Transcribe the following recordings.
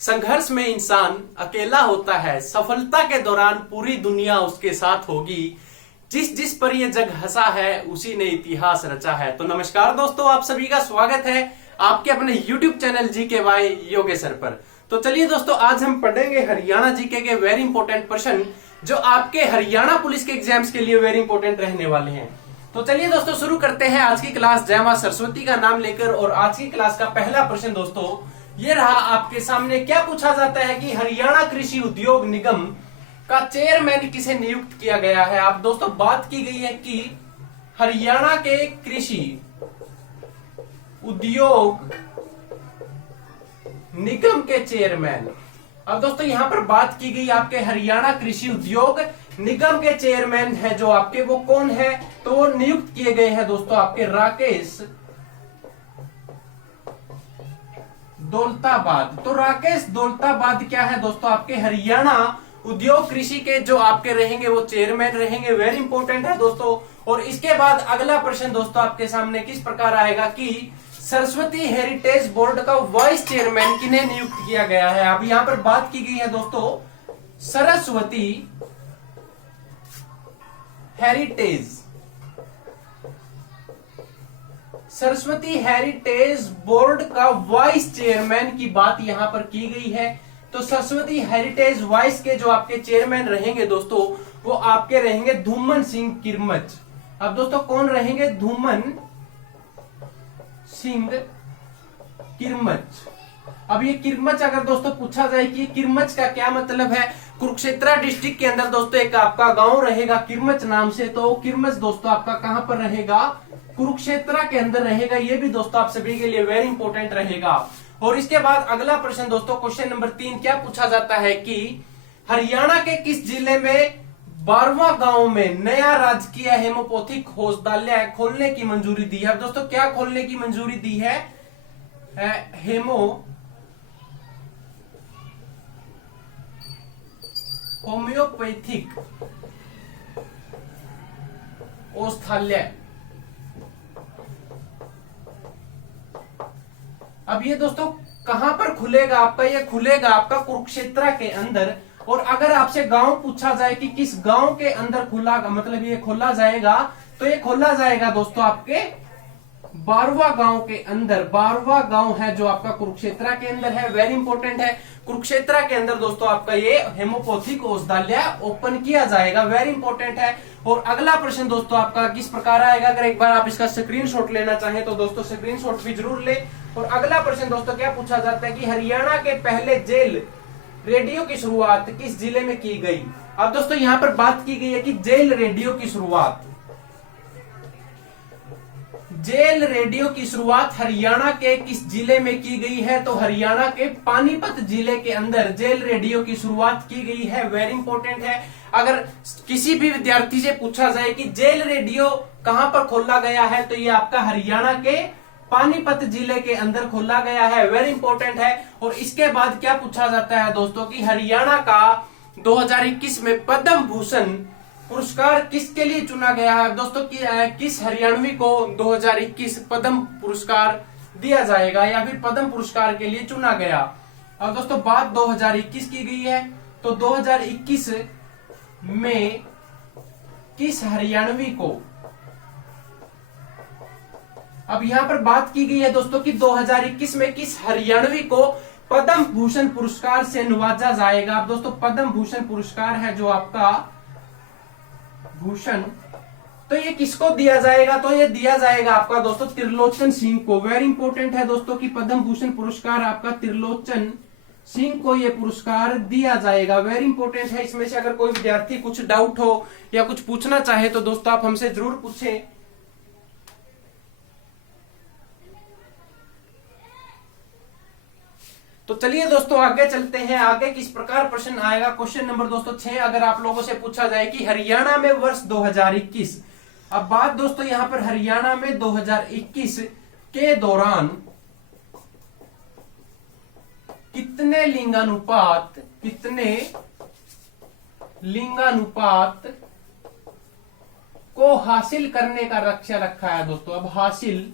संघर्ष में इंसान अकेला होता है, सफलता के दौरान पूरी दुनिया उसके साथ होगी। जिस जिस पर ये जग हंसा है उसी ने इतिहास रचा है। तो नमस्कार दोस्तों, आप सभी का स्वागत है आपके अपने YouTube channel GK by Yogeshwar पर। तो चलिए दोस्तों, आज हम पढ़ेंगे हरियाणा जीके के वेरी इंपॉर्टेंट प्रश्न जो आपके हरियाणा पुलिस के एग्जाम्स के लिए वेरी इंपॉर्टेंट रहने वाले हैं। तो चलिए दोस्तों, शुरू करते हैं आज की क्लास जय मां सरस्वती का नाम लेकर। और आज की क्लास का पहला प्रश्न दोस्तों ये रहा आपके सामने। क्या पूछा जाता है कि हरियाणा कृषि उद्योग निगम का चेयरमैन किसे नियुक्त किया गया है। आप दोस्तों बात की गई है कि हरियाणा के कृषि उद्योग निगम के चेयरमैन। अब दोस्तों यहां पर बात की गई आपके हरियाणा कृषि उद्योग निगम के चेयरमैन है जो आपके वो कौन है, तो वो नियुक्त किए गए हैं दोस्तों आपके राकेश दौलताबाद। तो राकेश दौलताबाद क्या है दोस्तों, आपके हरियाणा उद्योग कृषि के जो आपके रहेंगे वो चेयरमैन रहेंगे। वेरी इंपॉर्टेंट है दोस्तों। और इसके बाद अगला प्रश्न दोस्तों आपके सामने किस प्रकार आएगा कि सरस्वती हेरिटेज बोर्ड का वाइस चेयरमैन किन्हें नियुक्त किया गया है। अब यहां पर बात की गई है दोस्तों सरस्वती हेरिटेज बोर्ड का वाइस चेयरमैन की बात यहां पर की गई है। तो सरस्वती हेरिटेज वाइस के जो आपके चेयरमैन रहेंगे दोस्तों वो आपके रहेंगे धूमन सिंह किरमच। अब दोस्तों कौन रहेंगे, धूमन सिंह किरमच। अब ये किरमच अगर दोस्तों पूछा जाए कि किरमच का क्या मतलब है, कुरुक्षेत्र डिस्ट्रिक्ट के अंदर दोस्तों एक आपका गांव रहेगा किरमच नाम से। तो किरमच दोस्तों आपका कहां पर रहेगा, कुरुक्षेत्र के अंदर रहेगा। ये भी दोस्तों आप सभी के लिए वेरी इंपॉर्टेंट रहेगा। और इसके बाद अगला प्रश्न दोस्तों क्वेश्चन नंबर 3 क्या पूछा जाता है कि हरियाणा के किस जिले में 12वां गांव में नया राजकीय हेमोपैथिक औषधालय खोलने की मंजूरी दी है। अब दोस्तों क्या खोलने की मंजूरी दी है, होम्योपैथिक औषधालय। अब ये दोस्तों कहां पर खुलेगा आपका, ये खुलेगा आपका कुरुक्षेत्र के अंदर। और अगर आपसे गांव पूछा जाए कि किस गांव के अंदर खुला, मतलब ये खोला जाएगा, तो ये खोला जाएगा दोस्तों आपके 12वां गांव के अंदर। 12वां गांव है जो आपका कुरुक्षेत्र के अंदर है। वेरी इंपॉर्टेंट है, कुरुक्षेत्र के अंदर दोस्तों आपका ये हेमोपैथिक औषधालय ओपन किया जाएगा। वेरी इंपॉर्टेंट है। और अगला प्रश्न दोस्तों आपका किस प्रकार आएगा, अगर एक बार आप इसका स्क्रीनशॉट लेना चाहें तो दोस्तों स्क्रीनशॉट भी जरूर ले। और अगला प्रश्न दोस्तों क्या पूछा जाता है कि हरियाणा के पहले जेल रेडियो की शुरुआत किस जिले में की गई। अब दोस्तों यहां पर बात की गई है कि जेल रेडियो की शुरुआत हरियाणा के किस जिले में की गई है। तो हरियाणा के पानीपत जिले के अंदर जेल रेडियो की शुरुआत की गई है। वेरी इंपॉर्टेंट है। अगर किसी भी विद्यार्थी से पूछा जाए कि जेल रेडियो कहां पर खोला गया है, तो ये आपका हरियाणा के पानीपत जिले के अंदर खोला गया है। वेरी इंपॉर्टेंट है। और इसके बाद क्या पूछा जाता है दोस्तों कि हरियाणा का 2021 में पद्म भूषण पुरस्कार किसके लिए चुना गया है। दोस्तों किस हरियाणवी को 2021 पद्म पुरस्कार दिया जाएगा या फिर पद्म पुरस्कार के लिए चुना गया। अब दोस्तों बात 2021 की गई है, तो 2021 में किस हरियाणवी को, अब यहां पर बात की गई है दोस्तों कि 2021 में किस हरियाणवी को पद्म भूषण पुरस्कार से नवाजा जाएगा। अब दोस्तों पद्म भूषण पुरस्कार है जो आपका भूषण, तो ये किसको दिया जाएगा, तो ये दिया जाएगा आपका दोस्तों त्रिलोचन सिंह को। वेरी इंपॉर्टेंट है दोस्तों कि पद्म भूषण पुरस्कार आपका त्रिलोचन सिंह को ये पुरस्कार दिया जाएगा। वेरी इंपॉर्टेंट है। इसमें से अगर कोई विद्यार्थी कुछ डाउट हो या कुछ पूछना चाहे तो दोस्तों आप हमसे जरूर पूछें। तो चलिए दोस्तों आगे चलते हैं। आगे किस प्रकार प्रश्न आएगा, क्वेश्चन नंबर दोस्तों 6 अगर आप लोगों से पूछा जाए कि हरियाणा में वर्ष 2021। अब बात दोस्तों यहां पर हरियाणा में 2021 के दौरान कितने लिंगानुपात को हासिल करने का लक्ष्य रखा है दोस्तों। अब हासिल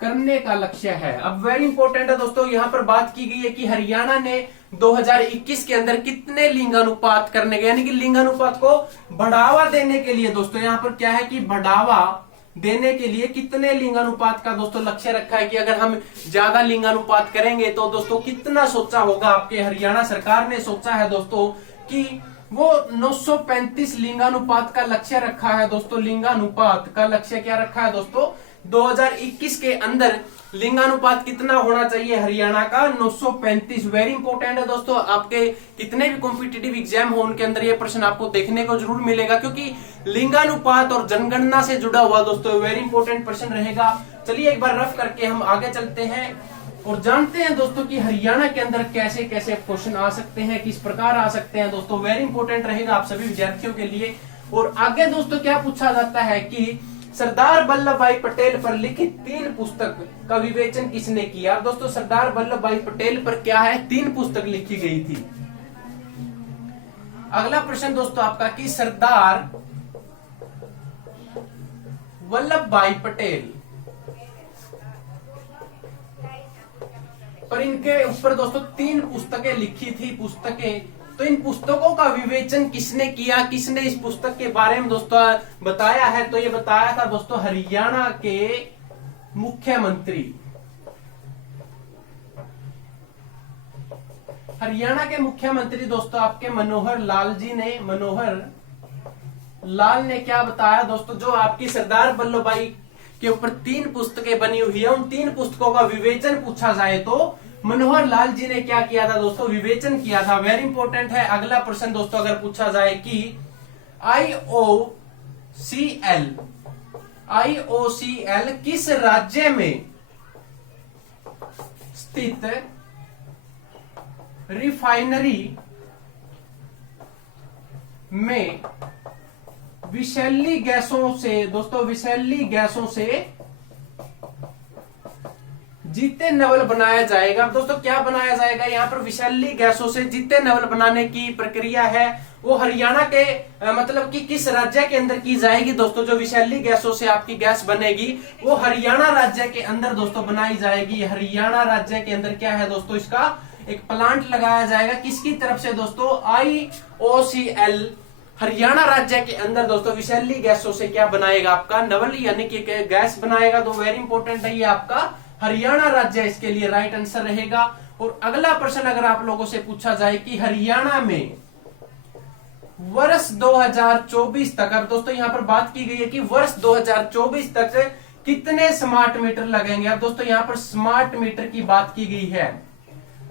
करने का लक्ष्य है। अब वेरी इंपॉर्टेंट है दोस्तों, यहाँ पर बात की गई है कि हरियाणा ने 2021 के अंदर कितने लिंगानुपात करने के, यानी कि लिंगानुपात को बढ़ावा देने के लिए दोस्तों, यहाँ पर क्या है कि बढ़ावा देने के लिए कितने लिंगानुपात का दोस्तों लक्ष्य रखा है कि अगर हम ज्यादा लिंगानुपात करेंगे तो दोस्तों कितना सोचा होगा। आपके हरियाणा सरकार ने सोचा है दोस्तों कि वो 935 लिंगानुपात का लक्ष्य रखा है दोस्तों। लिंगानुपात का लक्ष्य क्या रखा है दोस्तों, 2021 के अंदर लिंगानुपात कितना होना चाहिए हरियाणा का, 935। वेरी इंपॉर्टेंट है दोस्तों, आपके कितने भी कॉम्पिटिटिव एग्जाम हो उनके अंदर ये प्रश्न आपको देखने को जरूर मिलेगा, क्योंकि लिंगानुपात और जनगणना से जुड़ा हुआ दोस्तों वेरी इंपॉर्टेंट प्रश्न रहेगा। चलिए एक बार रफ करके हम आगे चलते हैं और जानते हैं दोस्तों कि हरियाणा के अंदर कैसे कैसे क्वेश्चन आ सकते हैं, किस प्रकार आ सकते हैं दोस्तों। वेरी इंपॉर्टेंट रहेगा आप सभी विद्यार्थियों के लिए। और आगे दोस्तों क्या पूछा जाता है कि सरदार वल्लभ भाई पटेल पर लिखित 3 पुस्तक का विवेचन किसने किया। दोस्तों सरदार वल्लभ भाई पटेल पर क्या है, 3 पुस्तक लिखी गई थी। अगला प्रश्न दोस्तों आपका कि सरदार वल्लभ भाई पटेल पर इनके ऊपर दोस्तों 3 पुस्तकें लिखी थी, पुस्तकें। तो इन पुस्तकों का विवेचन किसने किया, किसने इस पुस्तक के बारे में दोस्तों बताया है, तो ये बताया था दोस्तों हरियाणा के मुख्यमंत्री। हरियाणा के मुख्यमंत्री दोस्तों आपके मनोहर लाल जी ने, मनोहर लाल ने क्या बताया दोस्तों, जो आपकी सरदार वल्लभ भाई के ऊपर 3 पुस्तकें बनी हुई है, उन 3 पुस्तकों का विवेचन पूछा जाए तो मनोहर लाल जी ने क्या किया था दोस्तों, विवेचन किया था। वेरी इंपॉर्टेंट है। अगला प्रश्न दोस्तों अगर पूछा जाए कि IOCL किस राज्य में स्थित रिफाइनरी में विषैली गैसों से दोस्तों, विषैली गैसों से जीते नवल बनाया जाएगा। दोस्तों क्या बनाया जाएगा, यहाँ पर विषैली गैसों से जीते नवल बनाने की प्रक्रिया है वो हरियाणा के मतलब कि किस राज्य के अंदर की जाएगी दोस्तों। जो विषैली गैसों से आपकी गैस बनेगी वो हरियाणा राज्य के अंदर दोस्तों बनाई जाएगी। हरियाणा राज्य के अंदर क्या है दोस्तों, इसका एक प्लांट लगाया जाएगा। किसकी तरफ से दोस्तों, IOCL हरियाणा राज्य के अंदर दोस्तों विषैली गैसों से क्या बनाएगा, आपका नवल यानी कि गैस बनाएगा। तो वेरी इंपॉर्टेंट है ये आपका हरियाणा राज्य इसके लिए राइट आंसर रहेगा। और अगला प्रश्न अगर आप लोगों से पूछा जाए कि हरियाणा में वर्ष 2024 तक, अब दोस्तों यहां पर बात की गई है कि वर्ष 2024 तक कितने स्मार्ट मीटर लगेंगे। अब दोस्तों यहां पर स्मार्ट मीटर की बात की गई है।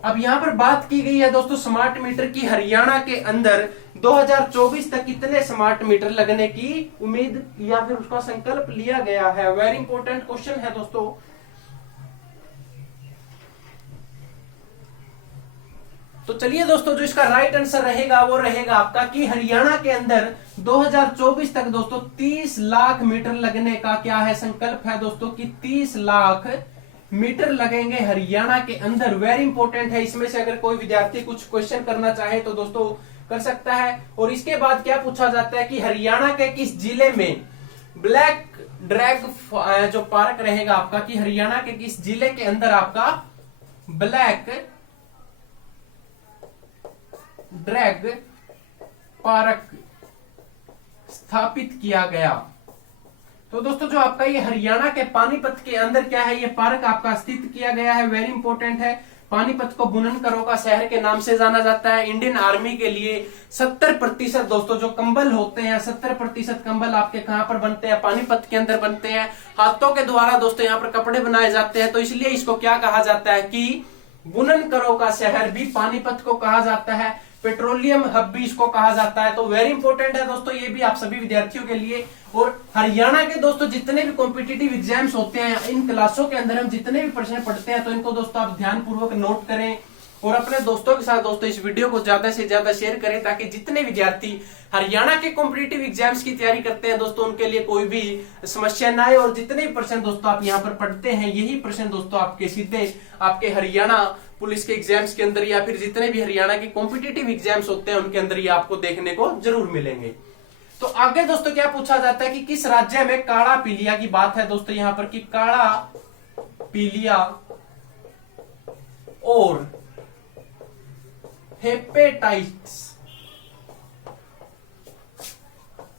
अब यहां पर बात की गई है दोस्तों स्मार्ट मीटर की, हरियाणा के अंदर 2024 तक कितने स्मार्ट मीटर लगने की उम्मीद या फिर उसका संकल्प लिया गया है। वेरी इंपॉर्टेंट क्वेश्चन है दोस्तों। तो चलिए दोस्तों जो इसका राइट आंसर रहेगा वो रहेगा आपका कि हरियाणा के अंदर 2024 तक दोस्तों 30 लाख मीटर लगने का क्या है, संकल्प है दोस्तों कि 30 लाख मीटर लगेंगे हरियाणा के अंदर। वेरी इंपॉर्टेंट है। इसमें से अगर कोई विद्यार्थी कुछ क्वेश्चन करना चाहे तो दोस्तों कर सकता है। और इसके बाद क्या पूछा जाता है कि हरियाणा के किस जिले में ब्लैक ड्रैग जो पार्क रहेगा आपका, कि हरियाणा के किस जिले के अंदर आपका ब्लैक ड्रैग पार्क स्थापित किया गया। तो दोस्तों जो आपका ये हरियाणा के पानीपत के अंदर क्या है, ये पार्क आपका स्थित किया गया है। वेरी इंपॉर्टेंट है। पानीपत को बुननकरों का शहर के नाम से जाना जाता है। इंडियन आर्मी के लिए 70% दोस्तों जो कंबल होते हैं, 70% कंबल आपके कहां पर बनते हैं, पानीपत के अंदर बनते हैं। हाथों के द्वारा दोस्तों यहाँ पर कपड़े बनाए जाते हैं। तो इसलिए इसको क्या कहा जाता है कि बुननकरों का शहर भी पानीपत को कहा जाता है। पेट्रोलियम हब भी इसको कहा जाता है। तो वेरी इंपॉर्टेंट है दोस्तों ये भी आप सभी विद्यार्थियों के लिए। और हरियाणा के दोस्तों जितने भी कॉम्पिटिटिव एग्जाम्स होते हैं, इन क्लासों के अंदर हम जितने भी प्रश्न पढ़ते हैं तो इनको दोस्तों आप ध्यान पूर्वक नोट करें और अपने दोस्तों के साथ दोस्तों इस वीडियो को ज्यादा से ज्यादा शेयर करें, ताकि जितने विद्यार्थी हरियाणा के कॉम्पिटिटिव एग्जाम्स की तैयारी करते हैं दोस्तों उनके लिए कोई भी समस्या ना आए। और जितने भी प्रश्न दोस्तों आप यहाँ पर पढ़ते हैं, यही प्रश्न दोस्तों आपके सीधे आपके हरियाणा पुलिस के एग्जाम्स के अंदर या फिर जितने भी हरियाणा के कॉम्पिटिटिव एग्जाम्स होते हैं उनके अंदर ये आपको देखने को जरूर मिलेंगे। तो आगे दोस्तों क्या पूछा जाता है कि किस राज्य में काड़ा पीलिया की बात है दोस्तों यहाँ पर, कि काड़ा पीलिया और हेपेटाइटिस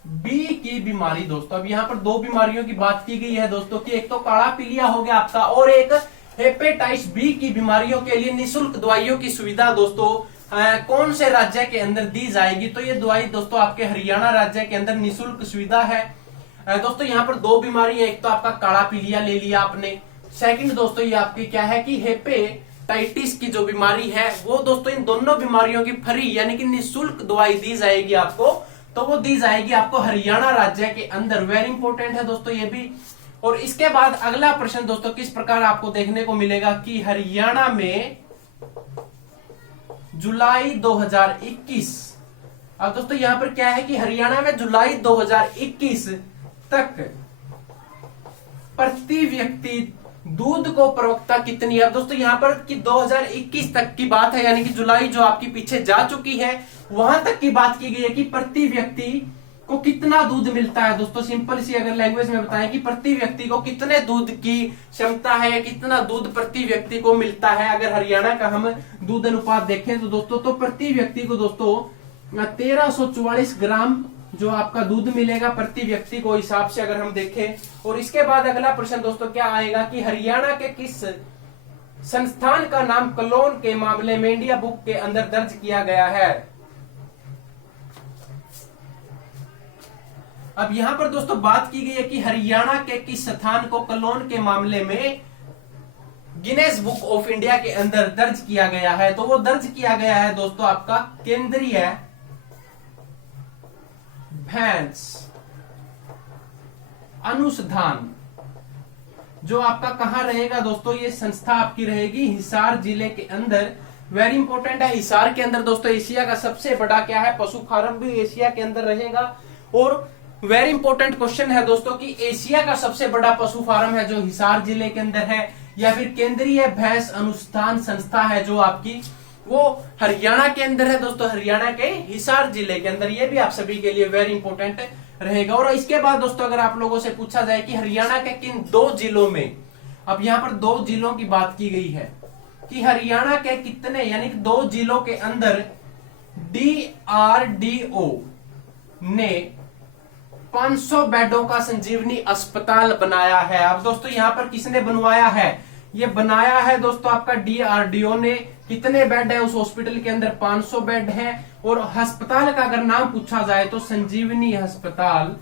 बी की बीमारी दोस्तों। अब यहां पर दो बीमारियों की बात की गई है दोस्तों कि एक तो काला पीलिया हो गया आपका और एक हेपेटाइटिस बी की बीमारियों के लिए निःशुल्क दवाइयों की सुविधा दोस्तों कौन से राज्य के अंदर दी जाएगी। तो ये दवाई दोस्तों आपके हरियाणा राज्य के अंदर निःशुल्क सुविधा है। दोस्तों यहाँ पर दो बीमारी है, एक तो आपका काला पीलिया ले लिया आपने, सेकंड दोस्तों ये आपकी क्या है कि हेपेटाइटिस की जो बीमारी है वो दोस्तों, इन दोनों बीमारियों की फ्री यानी कि निःशुल्क दवाई दी जाएगी आपको। तो वो दी जाएगी आपको हरियाणा राज्य के अंदर। वेरी इंपॉर्टेंट है दोस्तों ये भी। और इसके बाद अगला प्रश्न दोस्तों किस प्रकार आपको देखने को मिलेगा कि हरियाणा में जुलाई 2021, अब दोस्तों यहां पर क्या है कि हरियाणा में जुलाई 2021 तक प्रति व्यक्ति दूध को प्रवक्ता कितनी है। अब दोस्तों यहां पर कि 2021 तक की बात है, यानी कि जुलाई जो आपकी पीछे जा चुकी है वहां तक की बात की गई है कि प्रति व्यक्ति को कितना दूध मिलता है। दोस्तों सिंपल सी अगर लैंग्वेज में बताएं कि प्रति व्यक्ति को कितने दूध की क्षमता है, कितना दूध प्रति व्यक्ति को मिलता है। अगर हरियाणा का हम दूध अनुपात देखें तो दोस्तों तो प्रति व्यक्ति को दोस्तों 1344 ग्राम जो आपका दूध मिलेगा प्रति व्यक्ति को हिसाब से अगर हम देखें। और इसके बाद अगला प्रश्न दोस्तों क्या आएगा कि हरियाणा के किस संस्थान का नाम कलोन के मामले में इंडिया बुक के अंदर दर्ज किया गया है। अब यहां पर दोस्तों बात की गई है कि हरियाणा के किस स्थान को कलोन के मामले में गिनेस बुक ऑफ इंडिया के अंदर दर्ज किया गया है। तो वो दर्ज किया गया है दोस्तों आपका केंद्रीय भैंस अनुसंधान, जो आपका कहां रहेगा दोस्तों, ये संस्था आपकी रहेगी हिसार जिले के अंदर। वेरी इंपॉर्टेंट है। हिसार के अंदर दोस्तों एशिया का सबसे बड़ा क्या है, पशु फार्म भी एशिया के अंदर रहेगा। और वेरी इंपॉर्टेंट क्वेश्चन है दोस्तों कि एशिया का सबसे बड़ा पशु फार्म है जो हिसार जिले के अंदर है, या फिर केंद्रीय भैंस अनुसंधान संस्था है जो आपकी वो हरियाणा के अंदर है दोस्तों, हरियाणा के हिसार जिले के अंदर। ये भी आप सभी के लिए वेरी इंपॉर्टेंट रहेगा। और इसके बाद दोस्तों अगर आप लोगों से पूछा जाए कि हरियाणा के किन दो जिलों में, अब यहाँ पर दो जिलों की बात की गई है कि हरियाणा के कितने, यानी कि दो जिलों के अंदर DRDO ने 500 बेडों का संजीवनी अस्पताल बनाया है। अब दोस्तों यहां पर किसने बनवाया है, ये बनाया है दोस्तों आपका DRDO ने। कितने बेड है उस हॉस्पिटल के अंदर, 500 बेड है। और अस्पताल का अगर नाम पूछा जाए तो संजीवनी अस्पताल।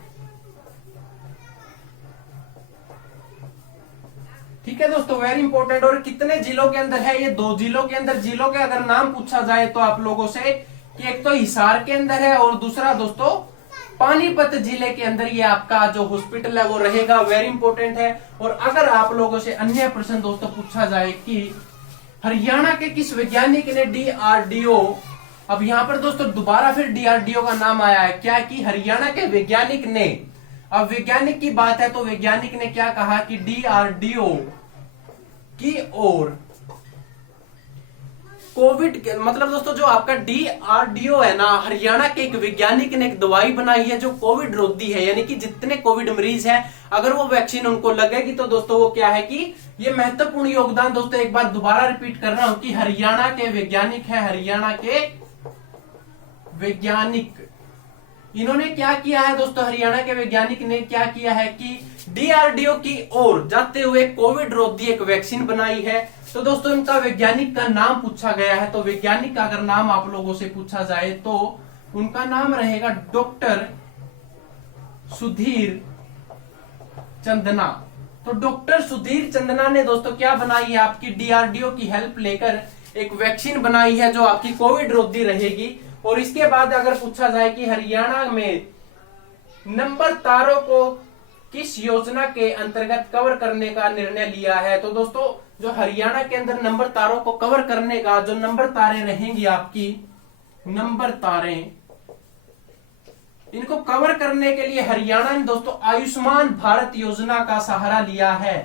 ठीक है दोस्तों, वेरी इंपॉर्टेंट। और कितने जिलों के अंदर है, ये दो जिलों के अंदर। जिलों के अगर नाम पूछा जाए तो आप लोगों से कि एक तो हिसार के अंदर है और दूसरा दोस्तों पानीपत जिले के अंदर ये आपका जो हॉस्पिटल है वो रहेगा। वेरी इंपॉर्टेंट है। और अगर आप लोगों से अन्य प्रश्न दोस्तों पूछा जाए कि हरियाणा के किस वैज्ञानिक ने DRDO, अब यहां पर दोस्तों दोबारा फिर DRDO का नाम आया है, क्या कि हरियाणा के वैज्ञानिक ने, अब वैज्ञानिक की बात है तो वैज्ञानिक ने क्या कहा कि DRDO की ओर कोविड मतलब दोस्तों जो आपका DRDO है ना, हरियाणा के एक वैज्ञानिक ने एक दवाई बनाई है जो कोविड रोधी है, यानी कि जितने कोविड मरीज हैं अगर वो वैक्सीन उनको लगेगी तो दोस्तों वो क्या है कि ये महत्वपूर्ण योगदान। दोस्तों एक बार दोबारा रिपीट कर रहा हूं कि हरियाणा के वैज्ञानिक है, हरियाणा के वैज्ञानिक, इन्होंने क्या किया है दोस्तों, हरियाणा के वैज्ञानिक ने क्या किया है कि DRDO की ओर जाते हुए कोविड रोधी एक वैक्सीन बनाई है। तो दोस्तों इनका वैज्ञानिक का नाम पूछा गया है, तो वैज्ञानिक का अगर नाम आप लोगों से पूछा जाए तो उनका नाम रहेगा डॉक्टर सुधीर चंदना। तो डॉक्टर सुधीर चंदना ने दोस्तों क्या बनाई है, आपकी DRDO की हेल्प लेकर एक वैक्सीन बनाई है जो आपकी कोविड रोधी रहेगी। और इसके बाद अगर पूछा जाए कि हरियाणा में नंबर तारों को किस योजना के अंतर्गत कवर करने का निर्णय लिया है, तो दोस्तों जो हरियाणा के अंदर नंबर तारों को कवर करने का, जो नंबर तारें रहेंगी आपकी नंबर तारें, इनको कवर करने के लिए हरियाणा ने दोस्तों आयुष्मान भारत योजना का सहारा लिया है।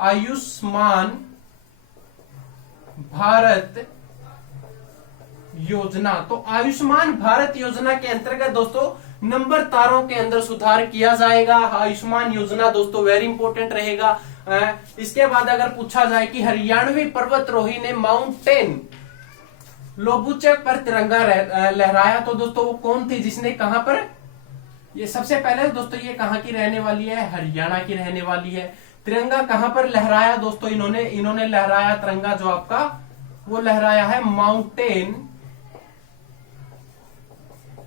आयुष्मान भारत योजना, तो आयुष्मान भारत योजना के अंतर्गत दोस्तों नंबर तारों के अंदर सुधार किया जाएगा। आयुष्मान योजना दोस्तों वेरी इंपॉर्टेंट रहेगा। इसके बाद अगर पूछा जाए कि हरियाणवी पर्वतरोही ने माउंटेन लोबुचक पर तिरंगा लहराया, तो दोस्तों वो कौन थी जिसने कहां पर, ये सबसे पहले दोस्तों ये कहां की रहने वाली है, हरियाणा की रहने वाली है। तिरंगा कहां पर लहराया दोस्तों, इन्होंने लहराया तिरंगा जो आपका वो लहराया है माउंटेन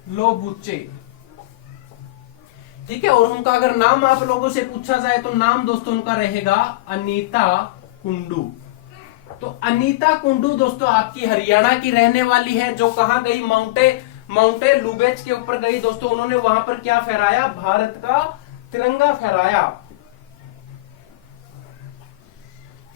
लोबुचे, ठीक है। और उनका अगर नाम आप लोगों से पूछा जाए तो नाम दोस्तों उनका रहेगा अनीता कुंडू। तो अनीता कुंडू दोस्तों आपकी हरियाणा की रहने वाली है, जो कहां गई, माउंटेन लुबेच के ऊपर गई दोस्तों। उन्होंने वहां पर क्या फहराया, भारत का तिरंगा फहराया।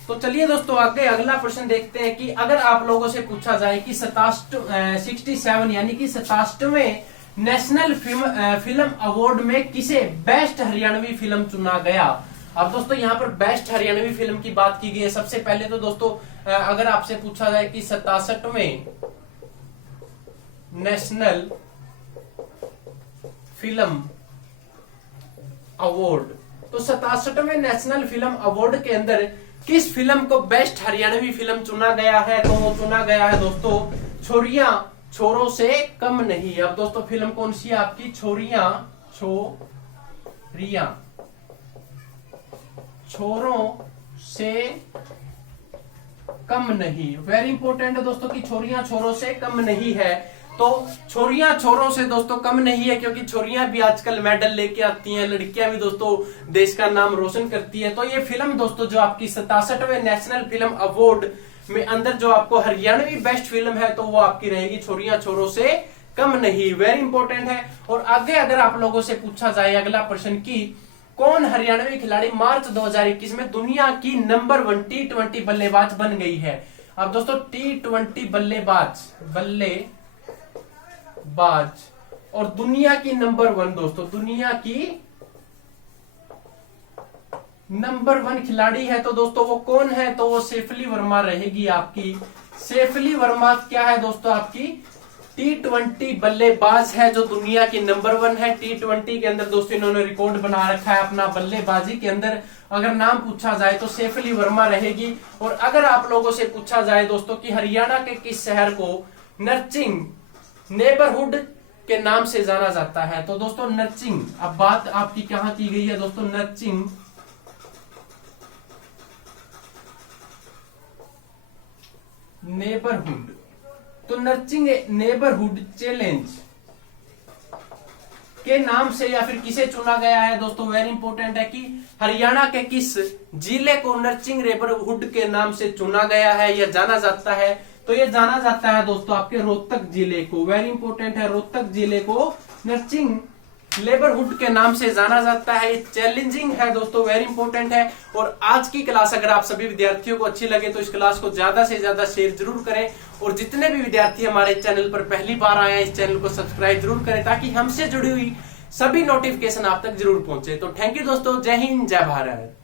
तो चलिए दोस्तों आगे अगला प्रश्न देखते हैं कि अगर आप लोगों से पूछा जाए कि 67 यानी कि 67वें नेशनल फिल्म अवार्ड में किसे बेस्ट हरियाणवी फिल्म चुना गया। अब दोस्तों यहाँ पर बेस्ट हरियाणवी फिल्म की बात की गई है। सबसे पहले तो दोस्तों अगर आपसे पूछा जाए कि 67वें नेशनल फिल्म अवार्ड, तो 67वें नेशनल फिल्म अवार्ड के अंदर किस फिल्म को बेस्ट हरियाणवी फिल्म चुना गया है, तो वो चुना गया है दोस्तों छोरियां छोरों से कम नहीं। अब दोस्तों फिल्म कौन सी है आपकी, छोरियां छोरों से कम नहीं। वेरी इंपॉर्टेंट है दोस्तों कि छोरियां छोरों से कम नहीं है। तो छोरियां छोरों से दोस्तों कम नहीं है, क्योंकि छोरियां भी आजकल मेडल लेके आती हैं, लड़कियां भी दोस्तों देश का नाम रोशन करती है। तो ये फिल्म दोस्तों जो आपकी 67वें नेशनल फिल्म अवार्ड में अंदर जो आपको हरियाणवी बेस्ट फिल्म है, तो वो आपकी रहेगी छोरियां छोरों से कम नहीं। वेरी इंपॉर्टेंट है। और आगे अगर आप लोगों से पूछा जाए अगला प्रश्न की कौन हरियाणवी खिलाड़ी मार्च 2021 में दुनिया की नंबर 1 T20 बल्लेबाज बन गई है। अब दोस्तों T20 बल्लेबाज और दुनिया की नंबर 1 दोस्तों, दुनिया की नंबर 1 खिलाड़ी है, तो दोस्तों वो कौन है, तो वो शेफली वर्मा रहेगी आपकी। शेफली वर्मा क्या है दोस्तों, आपकी T20 बल्लेबाज है जो दुनिया की नंबर 1 है। T20 के अंदर दोस्तों इन्होंने रिकॉर्ड बना रखा है अपना बल्लेबाजी के अंदर। अगर नाम पूछा जाए तो शेफली वर्मा रहेगी। और अगर आप लोगों से पूछा जाए दोस्तों कि हरियाणा के किस शहर को नर्चिंग नेबरहुड के नाम से जाना जाता है, तो दोस्तों नर्चिंग, अब बात आपकी कहां की गई है दोस्तों, नर्चिंग नेबरहुड। तो नर्चिंग नेबरहुड चैलेंज के नाम से या फिर किसे चुना गया है दोस्तों, वेरी इंपॉर्टेंट है कि हरियाणा के किस जिले को नर्चिंग नेबरहुड के नाम से चुना गया है या जाना जाता है, तो ये जाना जाता है दोस्तों आपके रोहतक जिले को। वेरी इंपॉर्टेंट है, रोहतक जिले को नर्चिंग नेबरहुड के नाम से जाना जाता है। चैलेंजिंग है दोस्तों, वेरी इंपॉर्टेंट है। और आज की क्लास अगर आप सभी विद्यार्थियों को अच्छी लगे तो इस क्लास को ज्यादा से ज्यादा शेयर जरूर करें। और जितने भी विद्यार्थी हमारे चैनल पर पहली बार आए हैं, इस चैनल को सब्सक्राइब जरूर करें ताकि हमसे जुड़ी हुई सभी नोटिफिकेशन आप तक जरूर पहुंचे। तो थैंक यू दोस्तों, जय हिंद जय भारत।